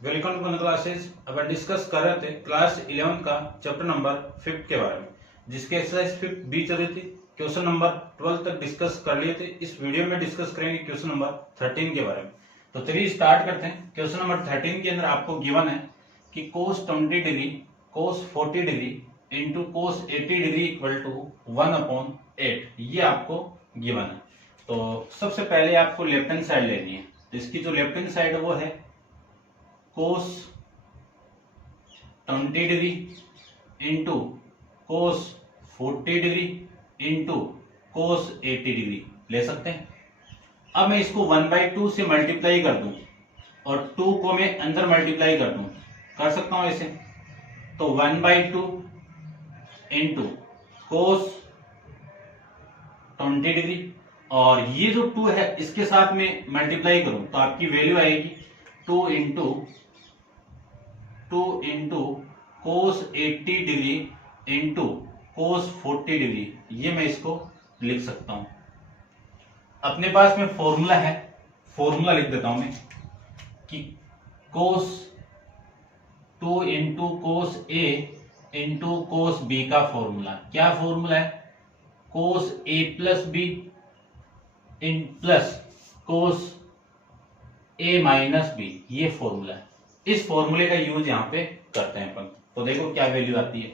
Welcome to one classes. अपन discuss कर रहे थे क्लास 11 का चैप्टर नंबर 5 के बारे में, जिसके एक्सरसाइज 5B चल रही थी। क्वेश्चन नंबर 12 तक डिस्कस कर लिए थे। इस वीडियो में डिस्कस करेंगे क्वेश्चन नंबर 13 के बारे में। तो चलिए स्टार्ट करते हैं। क्वेश्चन नंबर 13 के अंदर आपको गिवन है कि cos 20 degree cos 40 degree into cos 80 degree equal to 1/8, ये आपको गिवन है। तो सबसे पहले आपको लेफ्ट हैंड साइड लेनी है। तो इसकी जो लेफ्ट हैंड साइड है वो है cos 20 degree into cos 40 degree into cos 80 degree ले सकते हैं। अब मैं इसको 1/2 से मल्टीप्लाई कर दूं और 2 को मैं अंदर मल्टीप्लाई कर दूं, कर सकता हूं ऐसे। तो 1/2 इंटू cos 20 डिग्री और ये जो 2 है इसके साथ में मल्टीप्लाई करूं तो आपकी वैल्यू आएगी 2 into cos 80 degree into cos 40 degree. ये मैं इसको लिख सकता हूं। अपने पास में फॉर्मूला है, फॉर्मूला लिख देता हूं मैं कि cos 2 into cos A into cos B का फॉर्मूला क्या फॉर्मूला है? cos A plus B in plus cos A minus B, ये फॉर्मूला है। इस फॉर्मूले का यूज यहां पे करते हैं अपन। तो देखो क्या वैल्यू आती है,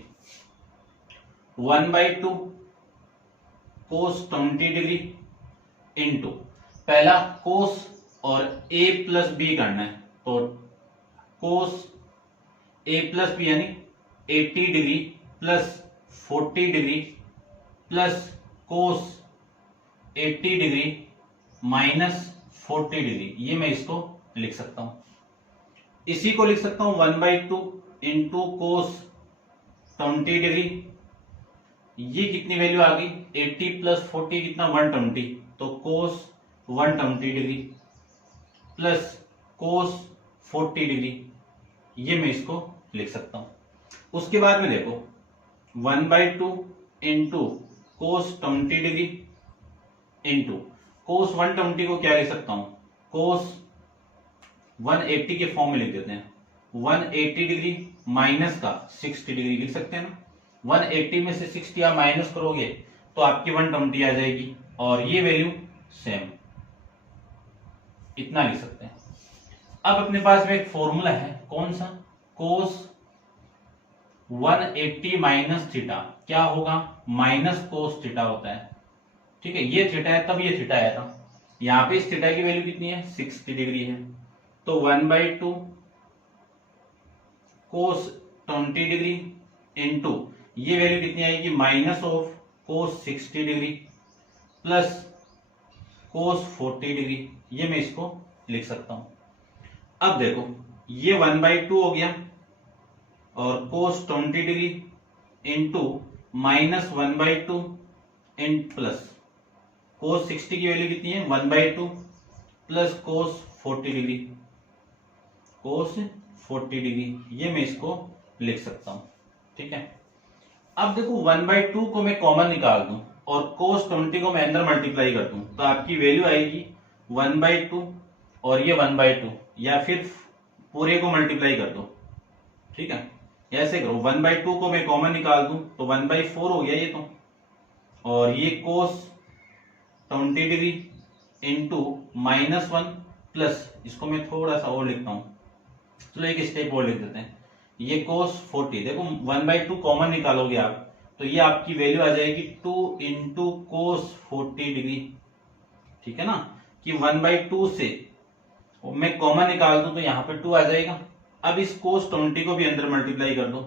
1/2 cos 20 डिग्री इंटू पहला cos और A प्लस B करना है। तो cos A प्लस B यानी 80 degree plus 40 degree plus cos 80 degree minus 40 degree, ये मैं इसको लिख सकता हूं। इसी को लिख सकता हूं 1/2 इंटू cos 20 डिग्री। ये कितनी वैल्यू आ गई? 80 प्लस 40 कितना? 120। तो cos 120 degree plus cos 40 degree, ये मैं इसको लिख सकता हूं। उसके बाद में देखो 1/2 into cos 20 degree into cos 120 को क्या लिख सकता हूं? cos 180 के फॉर्म में लिख देते हैं। 180 डिग्री माइनस का 60 डिग्री लिख सकते हैं ना। 180 में से 60 आप माइनस करोगे तो आपकी 120 आ जाएगी और ये वैल्यू सेम, इतना लिख सकते हैं। अब अपने पास में एक फॉर्मूला है, कौन सा? cos 180 माइनस थीटा क्या होगा? माइनस cos थीटा होता है। ठीक है, ये थीटा है तब ये थीटा आया था। यहां पे इस थीटा की वैल्यू कितनी है? 60 डिग्री है। तो 1/2 cos 20 डिग्री इंटू ये वैल्यू कितनी आएगी? Minus of cos 60 degree plus cos 40 degree, ये मैं इसको लिख सकता हूं। अब देखो ये 1/2 हो गया और cos 20 degree into minus 1/2 in plus cos 60 की वैल्यू कितनी है? 1/2 plus cos 40 degree, cos 40 degree, ये मैं इसको लिख सकता हूं। ठीक है, अब देखो 1/2 को मैं कॉमन निकाल दूं और cos 20 को मैं अंदर मल्टीप्लाई कर दूं तो आपकी वैल्यू आएगी 1/2 और ये 1/2, या फिर पूरे को मल्टीप्लाई कर दो। ठीक है, ऐसे करो 1/2 को मैं कॉमन निकाल दूं तो 1/4 हो गया ये तो, और ये cos 20 डिग्री इंटू -1 प्लस, इसको मैं थोड़ा सा और लिखता हूं, चलो एक स्टेप और लिख देते हैं। ये cos 40, देखो 1/2 कॉमन निकालोगे आप तो ये आपकी वैल्यू आ जाएगी 2 इंटू cos 40 डिग्री। ठीक है ना, कि 1/2 से मैं कॉमन निकाल दूं तो यहां पे 2 आ जाएगा। अब इस cos 20 को भी अंदर मल्टीप्लाई कर दो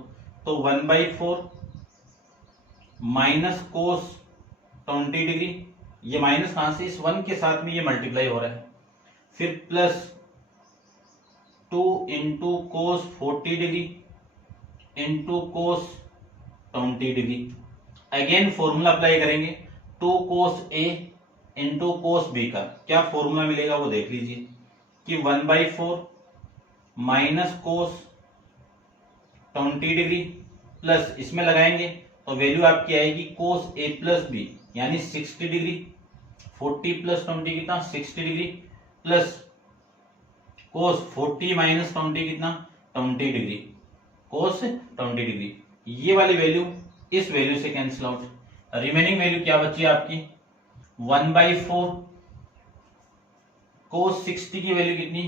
तो 1/4 माइनस cos 20 डिग्री, ये माइनस कहां से? इस 1 के साथ में ये मल्टीप्लाई हो रहा है, फिर plus 2 into cos 40 degree into cos 20 degree. Again formula apply करेंगे, 2 cos A into cos B का क्या फॉर्मूला मिलेगा वो देख लीजिए कि 1/4 माइनस cos 20 डिग्री प्लस इसमें लगाएंगे तो वैल्यू आपकी आएगी cos A प्लस B यानी 60 डिग्री, 40 प्लस 20 कितना? 60 डिग्री प्लस कोस 40 माइनस 20 कितना 20 डिग्री, कोस 20 डिग्री। ये वाली वैल्यू इस वैल्यू से कैंसिल आउट, रिमेनिंग वैल्यू क्या बची आपकी 1/4, कोस 60 की वैल्यू कितनी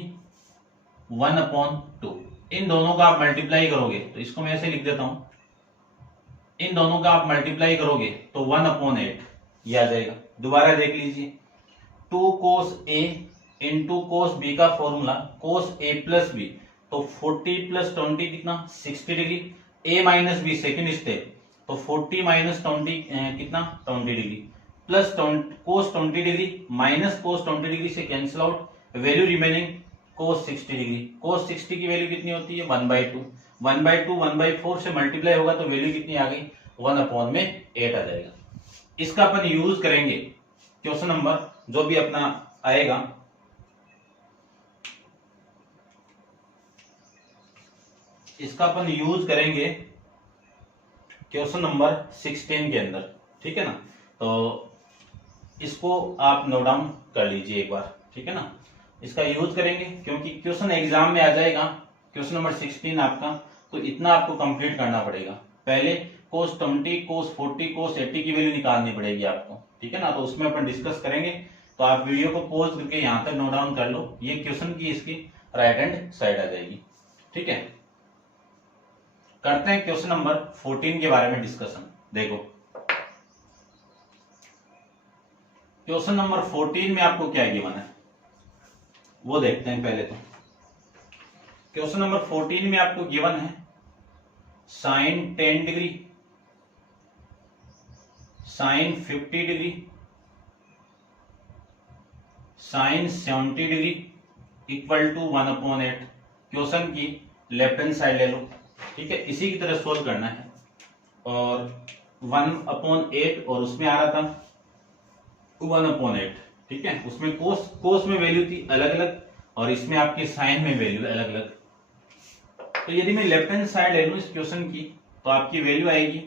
1/2। इन दोनों का आप मल्टीप्लाई करोगे तो इसको मैं ऐसे लिख देता हूं, इन दोनों का आप मल्टीप्लाई करोगे तो 1/8 ये आ जाएगा। दोबारा देख लीजिए 2 कोस ए इंटू कोस बी का formula cos A plus B, तो 40 प्लस 20 कितना 60 डिग्री, ए माइनस बी सेकेंड स्टेप, तो 40 माइनस 20 कितना 20 degree, plus cos 20 degree minus cos 20 degree से कैंसिल आउट, वैल्यू रिमेनिंग कोस 60 डिग्री। कोस 60 की वैल्यू कितनी होती है 1/2, 1/2 1/4 से मल्टीप्लाई होगा तो वैल्यू कितनी आ गई 1/8 आ जाएगा। इसका अपन यूज करेंगे क्वेश्चन नंबर जो भी अपना आएगा, इसका अपन यूज करेंगे क्वेश्चन नंबर 16 के अंदर, ठीक है ना। तो इसको आप नोट डाउन कर लीजिए एक बार, ठीक है ना। इसका यूज करेंगे क्योंकि क्वेश्चन एग्जाम में आ जाएगा क्वेश्चन नंबर 16 आपका, तो इतना आपको कंप्लीट करना पड़ेगा। पहले कोस 20 कोस 40 कोस 80 की वैल्यू निकालनी पड़ेगी आपको, ठीक है ना। तो उसमें अपन डिस्कस करेंगे, तो आप वीडियो को पॉज करके यहां तक नोट डाउन कर लो, ये क्वेश्चन की इसकी राइट हैंड साइड आ जाएगी, ठीक है। करते हैं क्वेश्चन नंबर 14 के बारे में डिस्कशन। देखो क्वेश्चन नंबर 14 में आपको क्या गिवन है वो देखते हैं पहले। तो क्वेश्चन नंबर 14 में आपको गिवन है sine 10 degree, sine 50 degree, sine 70 degree equal to 1/8। Question की लेफ्ट हैंड साइड ले लो, ठीक है। इसी की तरह सोल्व करना है, और 1/8 और उसमें आ रहा था 1/8, ठीक है। उसमें कोस में वैल्यू थी अलग अलग और इसमें आपके साइन में वैल्यू अलग अलग। तो यदि मैं लेफ्ट हैंड साइड ले लूं इस क्वेश्चन की, तो आपकी वैल्यू आएगी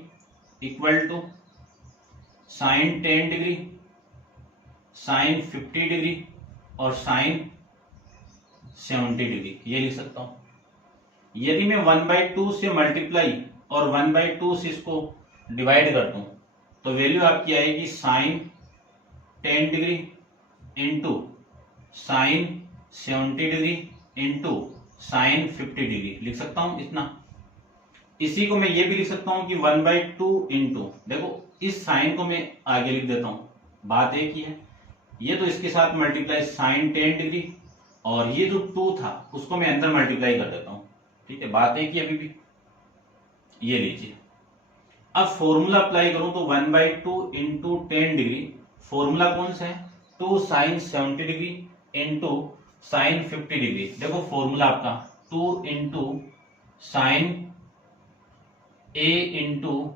equal to sine 10 degree, sine 50 degree और साइन 70 डिग्री, ये लिख सकता हूं। यदि मैं 1/2 से मल्टीप्लाई और 1/2 से इसको डिवाइड कर दूं, तो वैल्यू आपकी आएगी sine 10 degree into sine 70 degree into sine 50 degree, लिख सकता हूं इतना। इसी को मैं ये भी लिख सकता हूं कि 1/2 इंटू, देखो इस साइन को मैं आगे लिख देता हूं, बात एक ही है। ये तो इसके साथ मल्टीप्लाई साइन 10 डिग्री, और ये जो 2 था उसको मैं अंदर मल्टीप्लाई कर देता हूं, ठीक है। बात एक ही अभी भी, ये लीजिए। अब फॉर्मूला अप्लाई करूं तो 1/2 इंटू 10 डिग्री, फॉर्मूला कौन सा है 2 sine 70 degree into sine 50 degree. देखो फॉर्मूला आपका 2 into sine A into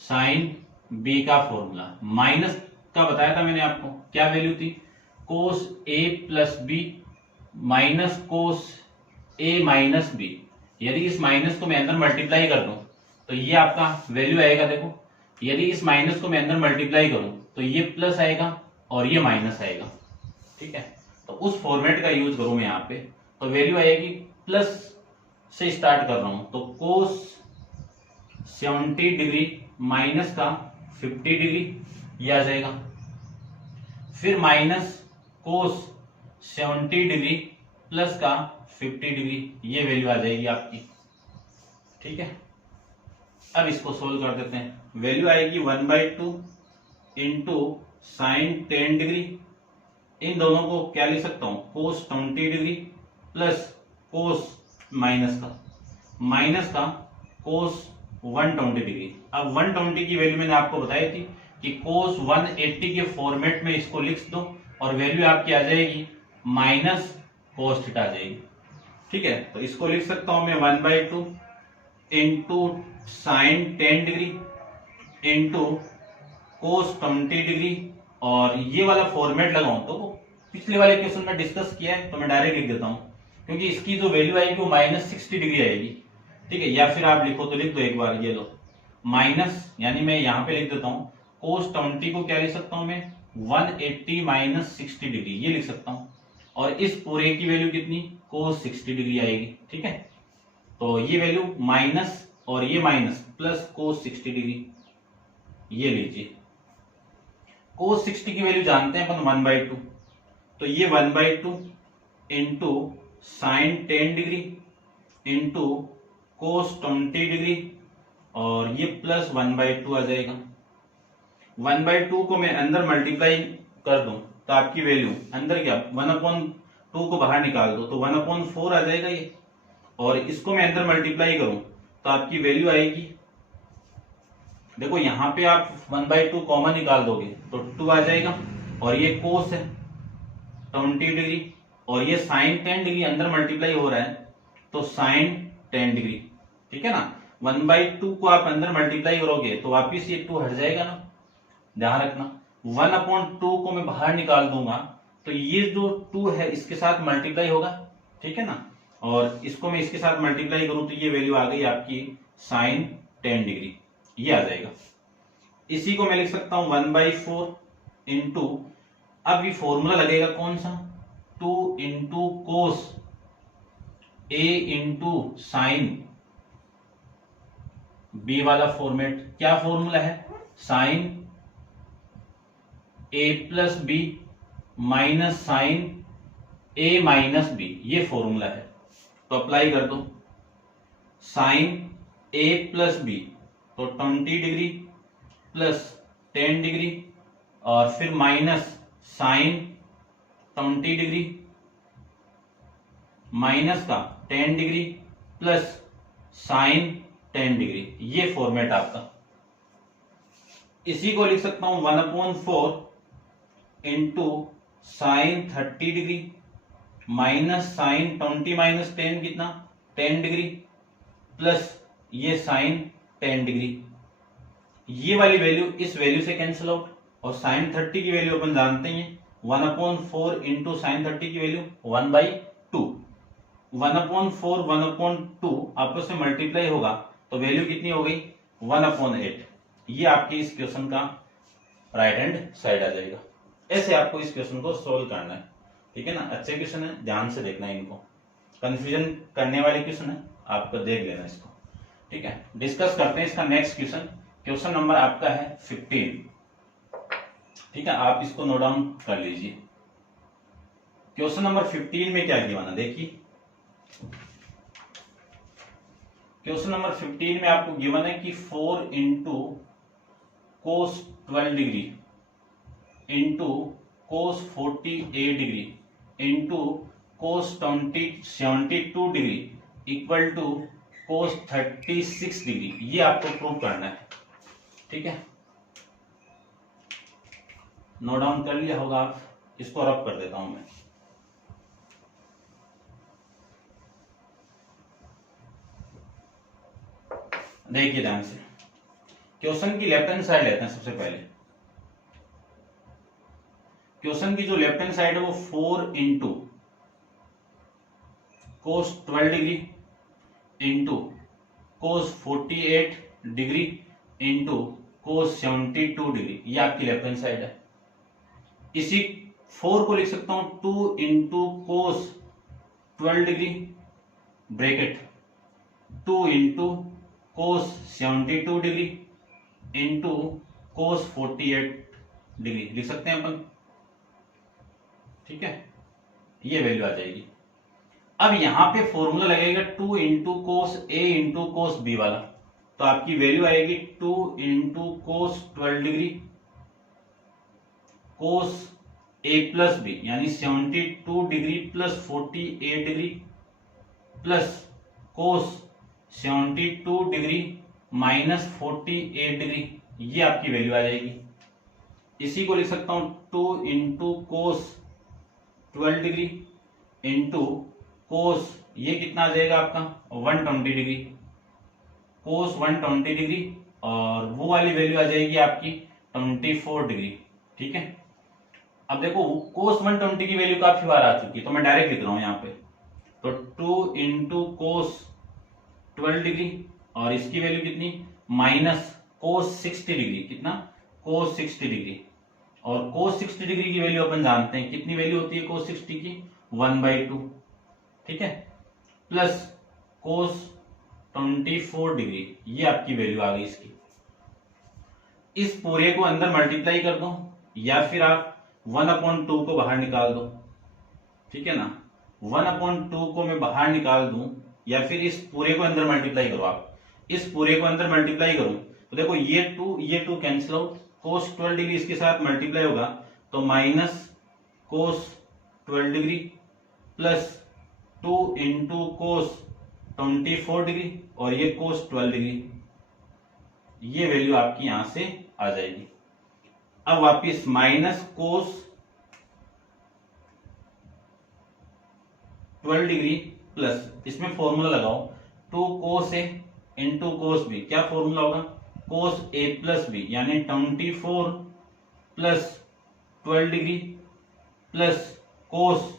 sine B का फॉर्मूला, माइनस का बताया था मैंने आपको, क्या वैल्यू थी cos A plus B minus cos A minus B. यदि इस माइनस को मैं अंदर मल्टीप्लाई कर दूं तो ये आपका वैल्यू आएगा। देखो यदि इस माइनस को मैं अंदर मल्टीप्लाई करूं तो ये प्लस आएगा और ये माइनस आएगा, ठीक है। तो उस फॉर्मेट का यूज करूं मैं यहाँ पे, तो वैल्यू आएगी प्लस से स्टार्ट कर रहा हूं, तो कोस 70 डिग्री माइनस का 50 डिग्री ये आ जाएगा, फिर माइनस कोस 70 डिग्री प्लस का 50 डिग्री, ये वैल्यू आ जाएगी आपकी, ठीक है। अब इसको सोल्व कर देते हैं, वैल्यू आएगी 1/2 इंटू साइन 10 डिग्री, इन दोनों को क्या लिख सकता हूं कोस 20 डिग्री प्लस कोस माइनस का कोस 120 डिग्री। अब 120 की वैल्यू मैंने आपको बताई थी कि कोस 180 के फॉर्मेट में इसको लिख दो और वैल्यू आपकी आ जाएगी माइनस कोस थीटा आ जाएगी, ठीक है। तो इसको लिख सकता हूं मैं 1/2 इंटू साइन 10 डिग्री इंटू कोस 20 डिग्री, और ये वाला फॉर्मेट लगाऊं तो पिछले वाले क्वेश्चन में डिस्कस किया है तो मैं डायरेक्ट लिख देता हूं, क्योंकि इसकी जो वैल्यू आएगी वो -60 डिग्री आएगी, ठीक है। या फिर आप लिखो तो लिख दो एक बार, ये लो माइनस, यानी मैं यहां पे लिख देता हूं कोस 20 को क्या लिख सकता हूं मैं 180 माइनस 60 डिग्री, ये लिख सकता हूं। और इस पूरे की वैल्यू कितनी, cos 60 डिग्री आएगी। ठीक है, तो ये वैल्यू माइनस और ये माइनस प्लस cos 60 डिग्री, ये लीजिए। cos 60 की वैल्यू जानते हैं अपन 1/2, तो ये 1/2 into sine 10 degree into cos 20 degree और ये प्लस 1/2 आ जाएगा। 1/2 को मैं अंदर मल्टीप्लाई कर दूं तो आपकी वैल्यू अंदर क्या, 1/2 को बाहर निकाल दो तो 1/4 आ जाएगा ये, और इसको मैं अंदर मल्टीप्लाई करूं तो आपकी वैल्यू आएगी, देखो यहां पे आप 1/2 कॉमन निकाल दोगे तो 2 आ जाएगा, और ये कोस है 20 डिग्री और ये साइन 10 डिग्री अंदर मल्टीप्लाई हो रहा है तो साइन 10 डिग्री। ठीक है ना, 1/2 को आप अंदर मल्टीप्लाई करोगे तो वापिस ये 2 हट जाएगा ना, ध्यान रखना। 1/2 को मैं बाहर निकाल दूंगा तो ये जो 2 है इसके साथ मल्टीप्लाई होगा। ठीक है ना, और इसको मैं इसके साथ मल्टीप्लाई करूं तो ये वैल्यू आ गई आपकी साइन 10 डिग्री, ये आ जाएगा। इसी को मैं लिख सकता हूं 1/4 इंटू, अब ये फॉर्मूला लगेगा कौन सा, 2 इंटू कोस ए इंटू साइन बी वाला फॉर्मेट। क्या फॉर्मूला है, साइन ए प्लस बी माइनस साइन ए माइनस बी, ये फॉर्मूला है। तो अप्लाई कर दो, साइन ए प्लस बी तो 20 डिग्री प्लस 10 डिग्री और फिर माइनस साइन 20 डिग्री माइनस का 10 डिग्री प्लस साइन 10 डिग्री, ये फॉर्मेट आपका। इसी को लिख सकता हूं 1/4 into sine 30 degree minus sine 20 minus 10 कितना, 10 डिग्री प्लस ये साइन 10 डिग्री। ये वाली वैल्यू इस वैल्यू से कैंसिल आउट, और साइन 30 की वैल्यू अपन जानते हैं 1/4 इंटू साइन 30 की वैल्यू 1/2। 1/4 1/2 आपस में मल्टीप्लाई होगा तो वैल्यू कितनी हो गई 1/8। ये आपके इस क्वेश्चन का राइट हैंड साइड आ जाएगा। ऐसे आपको इस क्वेश्चन को सोल्व करना है। ठीक है ना, अच्छे क्वेश्चन है, ध्यान से देखना है इनको, कंफ्यूजन करने वाले क्वेश्चन है, आपको देख लेना इसको। ठीक है, डिस्कस करते हैं इसका नेक्स्ट क्वेश्चन। क्वेश्चन नंबर आपका है 15। ठीक है, आप इसको नोट डाउन कर लीजिए। क्वेश्चन नंबर 15 में क्या गिवन है, देखिए क्वेश्चन नंबर 15 में आपको गिवन है कि 4 into cos 12 degree into cos 48 degree into cos 72 degree equal to cos 36 degree, ये आपको प्रूव करना है। ठीक है, नोट डाउन कर लिया होगा आप, इसको रब कर देता हूं मैं। देखिए ध्यान से, क्वेश्चन की लेफ्ट हैंड साइड लेते हैं सबसे पहले। क्वेश्चन की जो लेफ्ट हैंड साइड है वो 4 into cos 12 degree into cos 48 degree into cos 72 degree, ये आपकी लेफ्ट हैंड साइड है। इसी 4 को लिख सकता हूं 2 into cos 12 degree bracket 2 into cos 72 degree into cos 48 degree लिख सकते हैं अपन। ठीक है, ये वैल्यू आ जाएगी। अब यहां पे फॉर्मूला लगेगा 2 इंटू कोस ए इंटू कोस बी वाला, तो आपकी वैल्यू आएगी 2 into cos 12 degree cos A plus B यानी 72 degree plus 48 degree plus cos 72 degree minus 48 degree, ये आपकी वैल्यू आ जाएगी। इसी को लिख सकता हूं 2 इंटू कोस 12 डिग्री इंटू कोस, ये कितना आ जाएगा आपका 120 डिग्री कोस 120 डिग्री, और वो वाली वैल्यू आ जाएगी आपकी 24 डिग्री। ठीक है, अब देखो कोस 120 की वैल्यू काफी बार आ चुकी है तो मैं डायरेक्ट लिख रहा हूं यहाँ पे, तो 2 इंटू कोस 12 डिग्री और इसकी वैल्यू कितनी माइनस कोस 60 डिग्री, कितना कोस 60 डिग्री, और कोस 60 डिग्री की वैल्यू अपन जानते हैं, कितनी वैल्यू होती है कोस 60 की, 1/2, ठीक है, प्लस कोस 24 डिग्री, ये आपकी वैल्यू आ गई इसकी। इस पूरे को अंदर मल्टीप्लाई कर दो या फिर आप 1/2 को बाहर निकाल दो, ठीक है ना। 1/2 को मैं बाहर निकाल दूं या फिर इस पूरे को अंदर मल्टीप्लाई करो, आप इस पूरे को अंदर मल्टीप्लाई करो तो देखो ये to cancel out, cos 12 degree इसके साथ मल्टीप्लाई होगा तो minus cos 12 degree plus 2 into cos 24 degree और ये कोस 12 डिग्री, ये वैल्यू आपकी यहां से आ जाएगी। अब वापिस माइनस कोस 12 डिग्री प्लस, इसमें फॉर्मूला लगाओ 2 कोस ए इंटू कोस बी, क्या फॉर्मूला होगा, कोस ए प्लस बी, यानी 24 plus 12 degree plus cos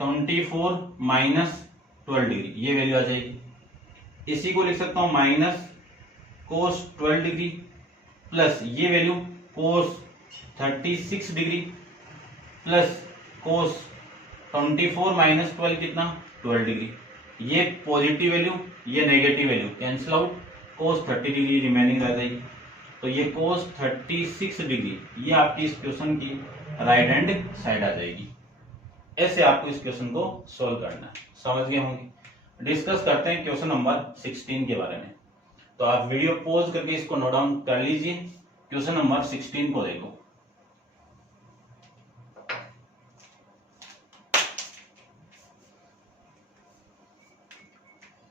24 minus 12 degree, ये वैल्यू आ जाएगी। इसी को लिख सकता हूं माइनस कोस 12 डिग्री प्लस ये वैल्यू कोस 36 डिग्री प्लस कोस 24 माइनस 12 कितना, 12 डिग्री, ये पॉजिटिव वैल्यू ये नेगेटिव वैल्यू कैंसिल आउट, कोस 30 डिग्री रिमेनिंग रह जाएगी। तो ये कोस 36 डिग्री ये आपकी इस क्वेश्चन की राइट हैंड साइड आ जाएगी। ऐसे आपको इस क्वेश्चन को सॉल्व करना है, समझ गए होंगे। डिस्कस करते हैं क्वेश्चन नंबर 16 के बारे में। तो आप वीडियो पॉज करके इसको नोट डाउन कर लीजिए, क्वेश्चन नंबर 16 को देखो।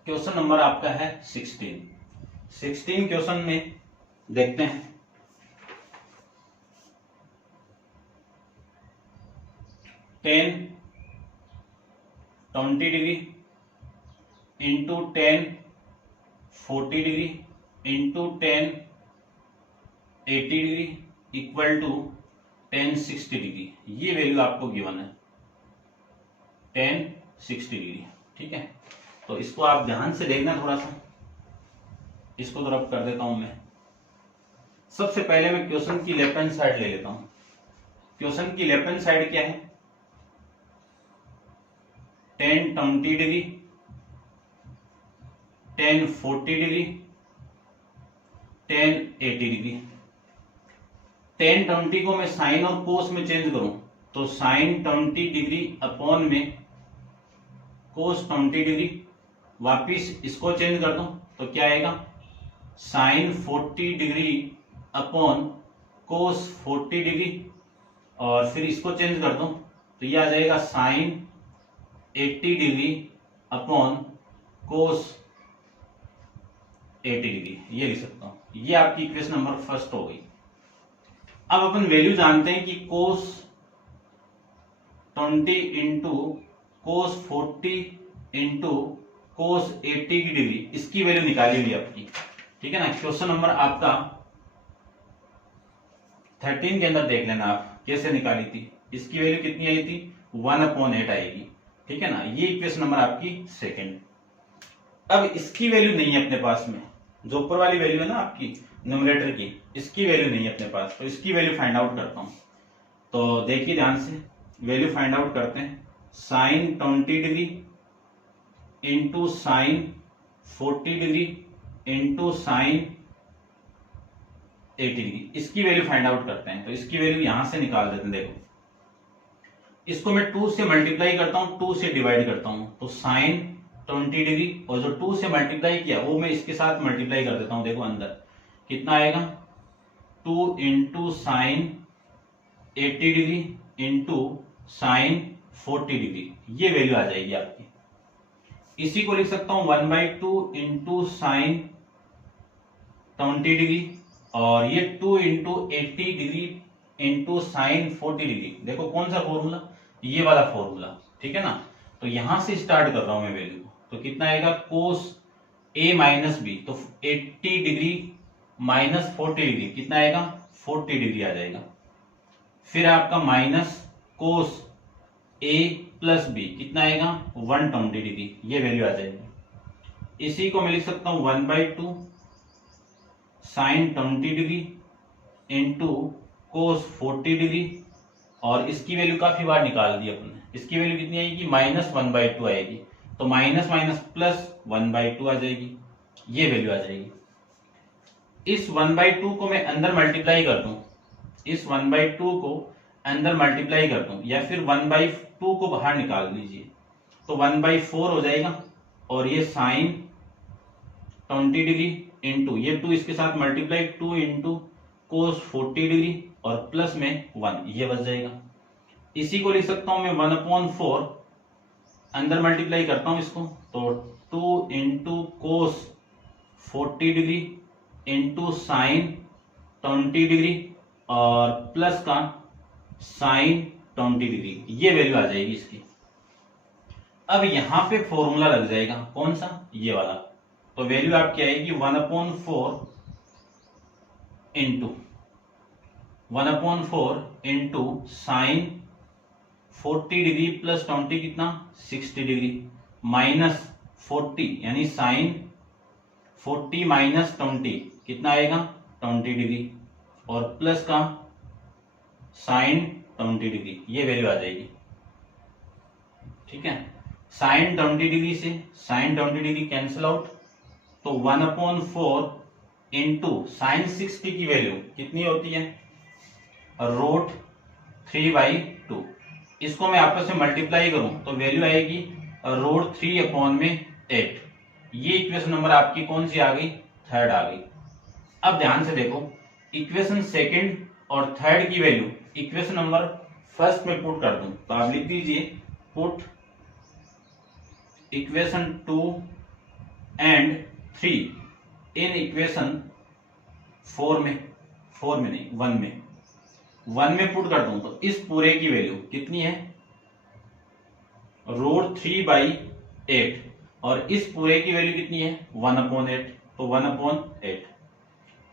क्वेश्चन नंबर आपका है 16 क्वेश्चन में देखते हैं, tan 20 degree into 10 40 degree into 10 80 degree equal to 10 60 degree, ये वैल्यू आपको गिवन है 10 60 डिग्री, ठीक है। तो इसको आप ध्यान से देखना, थोड़ा सा इसको तो रब कर देता हूं मैं। सबसे पहले मैं क्वेश्चन की लेफ्ट हैंड साइड ले लेता हूं। क्वेश्चन की लेफ्ट हैंड साइड क्या है, 10 20 डिग्री 10 40 डिग्री 10 80 डिग्री। 10 20 को मैं साइन और कोस में चेंज करूं तो साइन 20 डिग्री अपॉन में कोस 20 डिग्री, वापिस इसको चेंज कर दो तो क्या आएगा, sine 40 degree upon cos 40 degree, और फिर इसको चेंज कर दो तो ये आ जाएगा sine 80 degree upon cos 80 degree, ये लिख सकता हूं। ये आपकी इक्वेशन नंबर फर्स्ट हो गई। अब अपन वैल्यू जानते हैं कि कोस 20 इंटू कोस 40 इंटू कोस 80 की डिग्री, इसकी वैल्यू निकाली हुई आपकी, ठीक है ना। क्वेश्चन नंबर आपका 13 के अंदर देख लेना आप कैसे निकाली थी, इसकी वैल्यू कितनी आई थी, 1/8 आएगी, ठीक है ना। ये इक्वेशन नंबर आपकी सेकंड। अब इसकी वैल्यू नहीं है अपने पास में, जो ऊपर वाली वैल्यू है ना आपकी न्यूमरेटर की, इसकी वैल्यू नहीं है अपने पास, तो इसकी वैल्यू फाइंड आउट करता हूं। तो देखिए ध्यान से, वैल्यू फाइंड आउट करते हैं, sine 20 degree into sine 40 degree into sine 80 degree, इसकी वैल्यू फाइंड आउट करते हैं। तो इसकी वैल्यू यहां से निकाल देते हैं। देखो इसको मैं 2 से मल्टीप्लाई करता हूं, 2 से डिवाइड करता हूं, तो साइन 20 डिग्री और जो 2 से मल्टीप्लाई किया वो मैं इसके साथ मल्टीप्लाई कर देता हूं। देखो अंदर कितना आएगा, 2 into sine 80 degree into sine 40 degree, ये वैल्यू आ जाएगी आपकी। इसी को लिख सकता हूं 1/2 इंटू साइन 20 डिग्री और ये 2 into 80 degree into sine 40 degree. देखो कौन सा फॉर्मूला, ये वाला फॉर्मूला, ठीक है ना। तो यहां से स्टार्ट कर रहा हूं मैं वैल्यू, तो कितना आएगा, कोस ए माइनस बी, तो 80 डिग्री माइनस 40 डिग्री कितना आएगा, 40 डिग्री आ जाएगा। फिर आपका minus cos A plus B कितना आएगा, 120 डिग्री, ये वैल्यू आ जाएगी। इसी को मैं लिख सकता हूं 1/2 sine 20 degree into cos 40 degree, और इसकी वैल्यू काफी बार निकाल दी अपने, इसकी वैल्यू कितनी आएगी -1/2 आएगी, तो माइनस माइनस प्लस 1/2 आ जाएगी, ये वैल्यू आ जाएगी। इस 1/2 को मैं अंदर मल्टीप्लाई कर दूं, इस 1/2 को अंदर मल्टीप्लाई कर दूं, या फिर 1/2 को बाहर निकाल लीजिए, तो 1/4 हो जाएगा, और ये साइन 20 डिग्री इंटू ये 2 इसके साथ मल्टीप्लाई 2 इंटू कोस 40 डिग्री और प्लस में 1, ये बच जाएगा। इसी को लिख सकता हूं मैं 1/4, अंदर मल्टीप्लाई करता हूं इसको, तो 2 into cos 40 degree into sign 20 degree और प्लस का साइन 20 डिग्री, ये वैल्यू आ जाएगी इसकी। अब यहां पे फॉर्मूला लग जाएगा, कौन सा, ये वाला, तो वैल्यू आपकी आएगी 1/4 इंटू साइन 40 डिग्री प्लस 20 कितना 60 डिग्री माइनस 40 यानी साइन 40 माइनस 20 कितना आएगा 20 डिग्री, और प्लस का साइन 20 डिग्री, ये वैल्यू आ जाएगी। ठीक है, साइन 20 डिग्री से साइन 20 डिग्री कैंसिल आउट, तो 1/4 इंटू साइन 60 की वैल्यू कितनी होती है √3/2, इसको मैं आपस में मल्टीप्लाई करूं तो वैल्यू आएगी √3/8। ये इक्वेशन नंबर आपकी कौन सी आ गई, थर्ड आ गई। अब ध्यान से देखो, इक्वेशन सेकंड और थर्ड की वैल्यू इक्वेशन नंबर फर्स्ट में पुट कर दूं, तो आप लिख दीजिए put equation 2 and 3 in equation 4 में 1 में पुट कर दूं, तो इस पूरे की वैल्यू कितनी है √3/8, और इस पूरे की वैल्यू कितनी है 1/8, तो 1/8।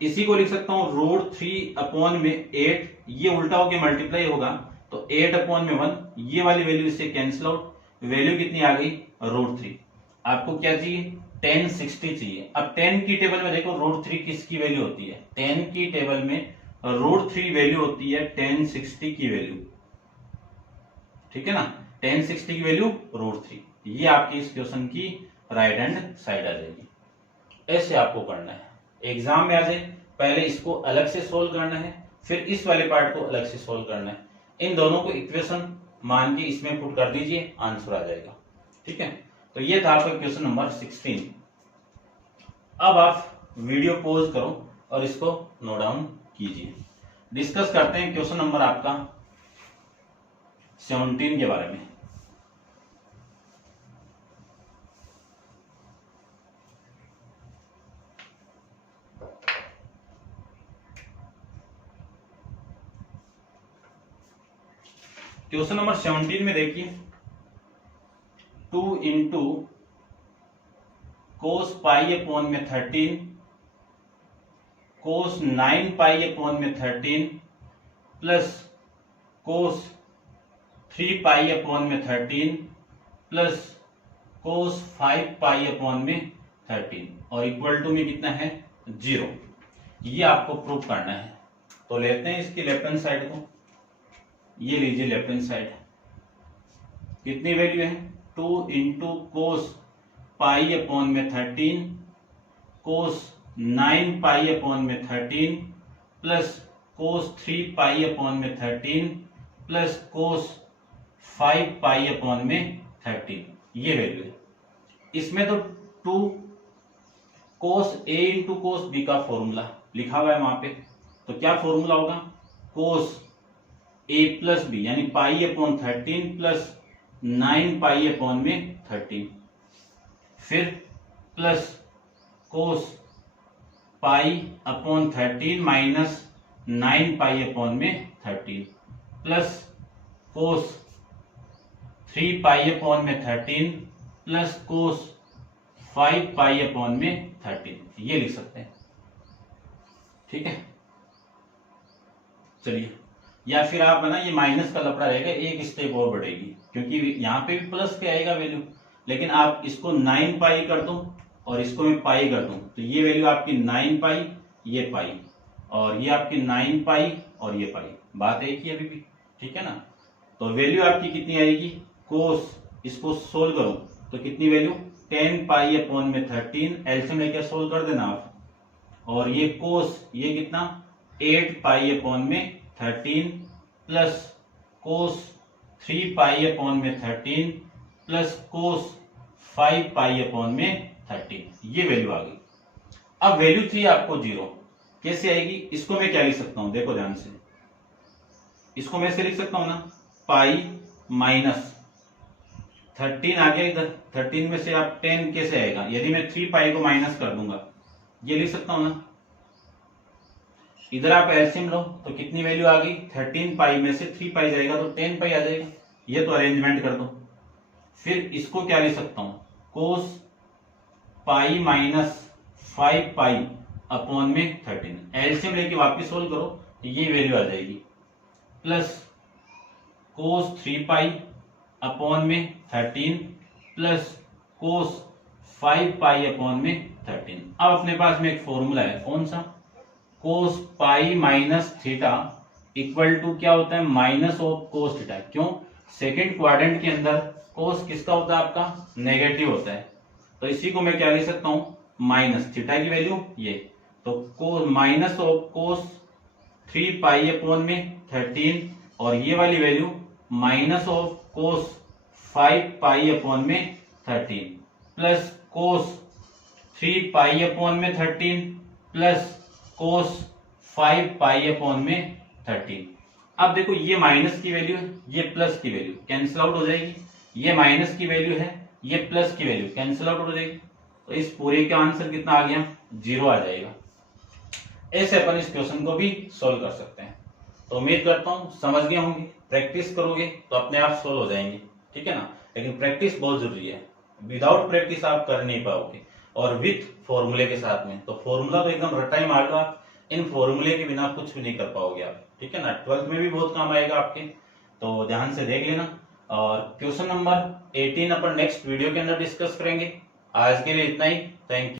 इसी को लिख सकता हूं √3/8, ये उल्टा होके मल्टीप्लाई होगा, तो 8/1, ये वाली वैल्यू इससे कैंसिल आउट, वैल्यू कितनी आ गई √3। आपको क्या चाहिए 1060 चाहिए। अब 10 की टेबल में देखो √3 किसकी वैल्यू होती है, 10 की टेबल में √3 वैल्यू होती है 1060 की वैल्यू, ठीक है ना, 1060 की वैल्यू √3, ये आपकी इस क्वेश्चन की राइट हैंड साइड आ जाएगी। ऐसे आपको करना है, एग्जाम में आ जाए, पहले इसको अलग से सोल्व करना है, फिर इस वाले पार्ट को अलग से सोल्व करना है, इन दोनों को इक्वेशन मान के इसमें पुट कर दीजिए, आंसर आ जाएगा। ठीक है, तो ये था आपका क्वेश्चन नंबर 16। अब आप वीडियो पॉज करो और इसको नोट डाउन कीजिए। डिस्कस करते हैं क्वेश्चन नंबर आपका 17 के बारे में। क्वेश्चन नंबर 17 में देखिए 2 इंटू कोस पाई/13 कोस 9π/13 प्लस कोस 3π/13 प्लस कोस 5π/13 और इक्वल टू में कितना है 0, ये आपको प्रूव करना है। तो लेते हैं इसकी लेफ्ट हैंड साइड को, ये लीजिए लेफ्ट हैंड साइड, कितनी वैल्यू है 2 इंटू कोस पाई/13 कोस 9π/13 प्लस कोस 3π/13 प्लस कोस 5π/13, ये वैल्यू है। इसमें तो 2 कोस ए इंटू कोस बी का फॉर्मूला लिखा हुआ है वहां पे, तो क्या फॉर्मूला होगा कोस ए प्लस बी यानी π/13 प्लस 9π/13, फिर plus cos π/13 minus 9π/13 plus cos 3π/13 plus cos 5π/13, ये लिख सकते हैं। ठीक है, चलिए, या फिर आप है ना ये माइनस का लफड़ा रहेगा, एक स्टेप और बढ़ेगी, क्योंकि यहाँ पे भी प्लस के आएगा वैल्यू, लेकिन आप इसको 9π कर दो और इसको मैं पाई कर दूं, तो ये वैल्यू आपकी 9π, ये पाई, और ये आपकी 9 पाई और ये पाई, बात एक ही अभी भी, ठीक है ना। तो वैल्यू आपकी कितनी आएगी, कोस, इसको सोल्व करो तो कितनी वैल्यू 10 पाई अपॉन में 13, एलसीएम लेकर सोल्व कर देना आप। और ये कोस, ये कितना 8 पाई अपॉन में 13 प्लस कोस 3 पाई अपॉन में 13 प्लस कोस 5 पाई अपॉन में 13, ये वैल्यू आ गई। अब वैल्यू थी आपको 0 कैसे आएगी, इसको मैं क्या लिख सकता हूं, देखो ध्यान से, इसको मैं ऐसे लिख सकता हूं ना, पाई माइनस 13 आ गया इधर, 13 में से आप 10 कैसे आएगा, यदि मैं 3 पाई को माइनस कर दूंगा, ये लिख सकता हूं ना। इधर आप एलसीएम लो तो कितनी वैल्यू आ गई, 13 पाई में से 3 पाई जाएगा तो 10 पाई आ जाएगा, ये तो अरेंजमेंट कर दो। फिर इसको क्या लिख सकता हूं, कोस पाई माइनस 5 पाई अपॉन में 13, एलसीएम लेके वापिस सोल्व करो तो ये वैल्यू आ जाएगी, प्लस कोस 3 पाई अपॉन में 13 प्लस कोस 5 पाई अपॉन में 13। अब अपने पास में एक फॉर्मूला है, कौन सा, cos pi minus theta equal to क्या होता है, माइनस ऑफ कोस थीटा। क्यों, सेकंड क्वाड्रेंट के अंदर कोस किसका होता है, आपका नेगेटिव होता है, तो इसी को मैं क्या लिख सकता हूं, माइनस थीटा की वैल्यू ये, तो कोस minus of cos 3 pi upon में 13 और ये वाली value minus of cos 5 pi upon में 13 प्लस कोस 3 पाई अपॉन में 13 प्लस कोस 5 पाई अपॉन में 13। अब देखो ये माइनस की वैल्यू है, ये प्लस की वैल्यू कैंसिल आउट हो जाएगी, ये माइनस की वैल्यू है, ये प्लस की वैल्यू कैंसिल आउट हो जाएगी, तो इस पूरे का आंसर कितना आ गया, 0 आ जाएगा। ऐसे अपन इस क्वेश्चन को भी सोल्व कर सकते हैं। तो उम्मीद करता हूं समझ गए होंगे, प्रैक्टिस करोगे तो अपने आप सोल्व हो जाएंगे, ठीक है ना। लेकिन प्रैक्टिस बहुत जरूरी है, विदाउट प्रैक्टिस आप कर नहीं पाओगे, और विथ फॉर्मूले के साथ में, तो फॉर्मूला तो एकदम रट्टा ही मार दो आप, इन फॉर्मूले के बिना कुछ भी नहीं कर पाओगे आप, ठीक है ना। 12th में भी बहुत काम आएगा आपके, तो ध्यान से देख लेना। और क्वेश्चन नंबर 18 अपन नेक्स्ट वीडियो के अंदर डिस्कस करेंगे। आज के लिए इतना ही, थैंक यू।